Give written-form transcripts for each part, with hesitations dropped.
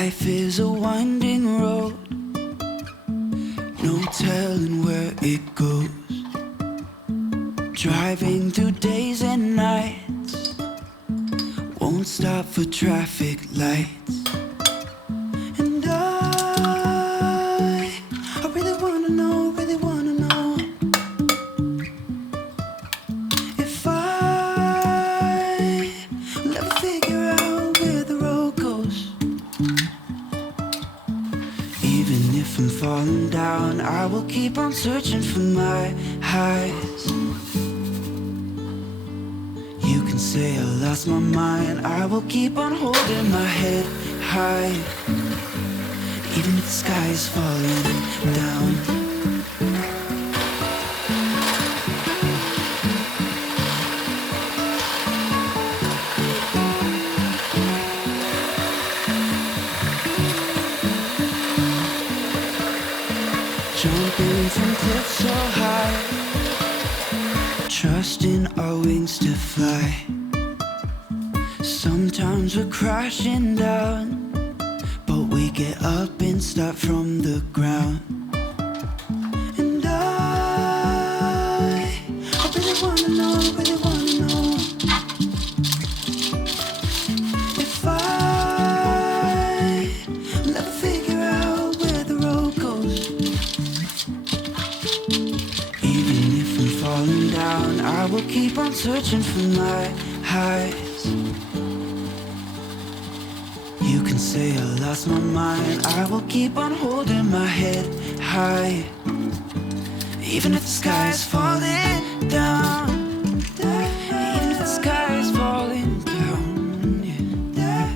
Life is a winding road, no telling where it goes. Driving through days and nights, won't stop for traffic lights. And I really wanna know, if I will ever figure out where the road goes. Even if I'm falling down, I will keep on searching for my highs. You can say I lost my mind, I will keep on holding my head high. Even if the sky is falling down. Jumping from cliffs so high, trusting our wings to fly. Sometimes we're crashing down, but we get up and start from the ground. And I really wanna know, if I will ever figure out where the road goes. Even if I'm falling down, I will keep on searching for my highs. You can say I lost my mind, I will keep on holding my head high. Even if the sky is falling down, even if the sky is falling down, yeah.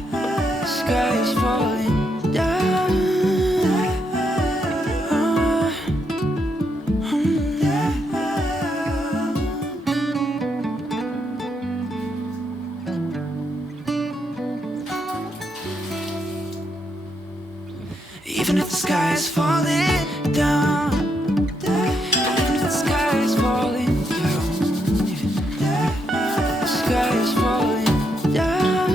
The sky is falling down. Even if the sky is falling down, even if the sky is falling down, yeah. The sky is falling down.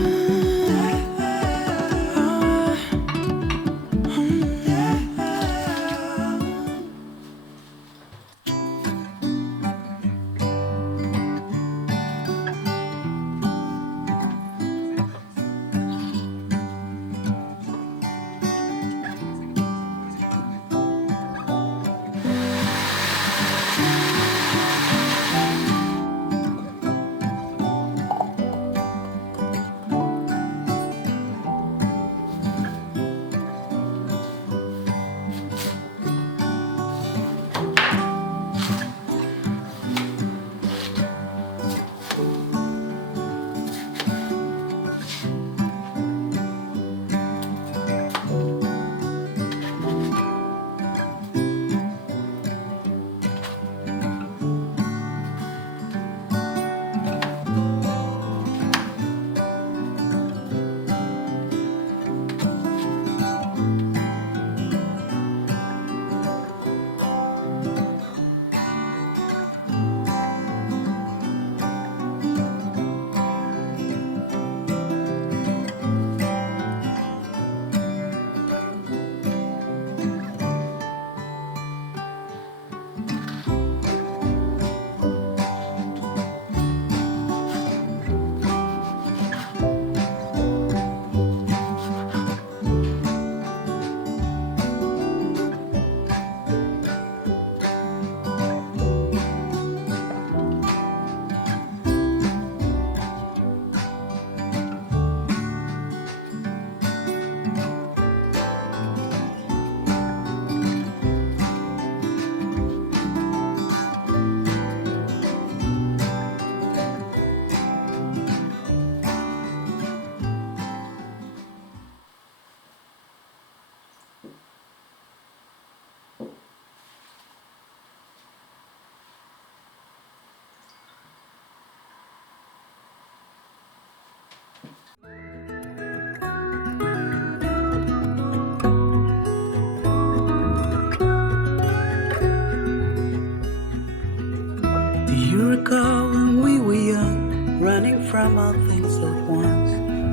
ago when we were young, running from all things at once,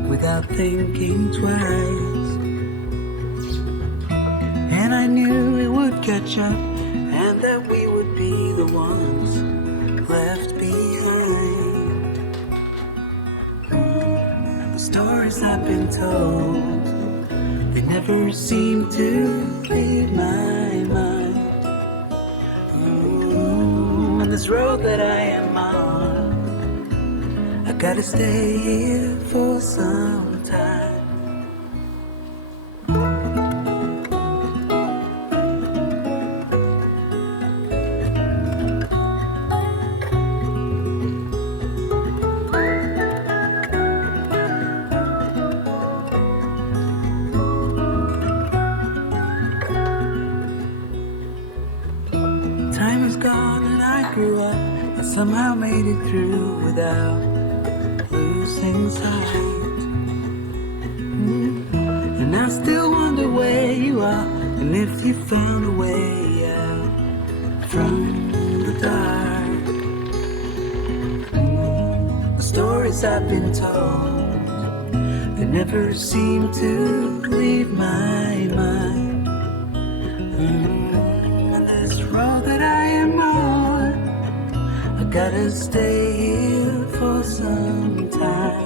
without thinking twice. I knew it would catch up, and that we would be the ones left behind. The stories I've been told, they never seem to leave my mind. On this road that I am on, I gotta stay here for some time. Time is gone and I grew up. I somehow made it through without losing sight. And I still wonder where you are, and if you found a way out from the dark. The stories I've been told, they never seem to leave my mind. On this road that I am on, I gotta stay here for some time.